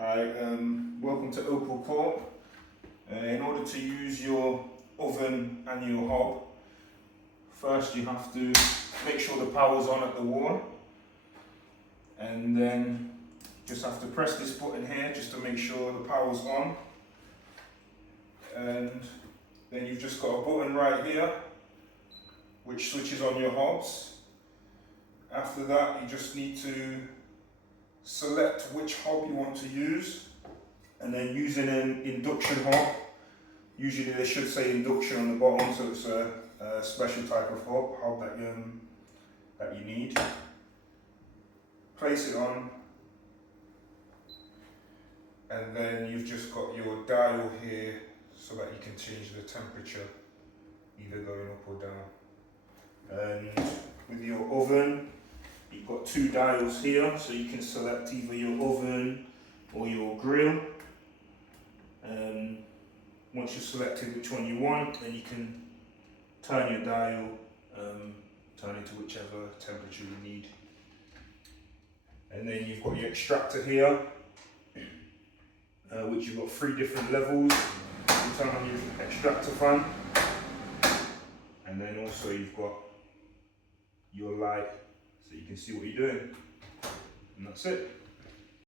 Hi, welcome to Opal Court. In order to use your oven and your hob, first you have to make sure the power's on at the wall, and then just have to press this button here just to make sure the power's on, and then you've just got a button right here which switches on your hobs. After that, you just need to select which hob you want to use, and then using an induction hob, usually they should say induction on the bottom, so it's a special type of hob that you need. Place it on, and then you've just got your dial here so that you can change the temperature, either going up or down. And with your oven, you've got two dials here, so you can select either your oven or your grill. Once you've selected which one you want, then you can turn your dial, turn it to whichever temperature you need. And then you've got your extractor here, which you've got 3 different levels. You turn on your extractor fan, and then also you've got your light, so you can see what you're doing, and that's it.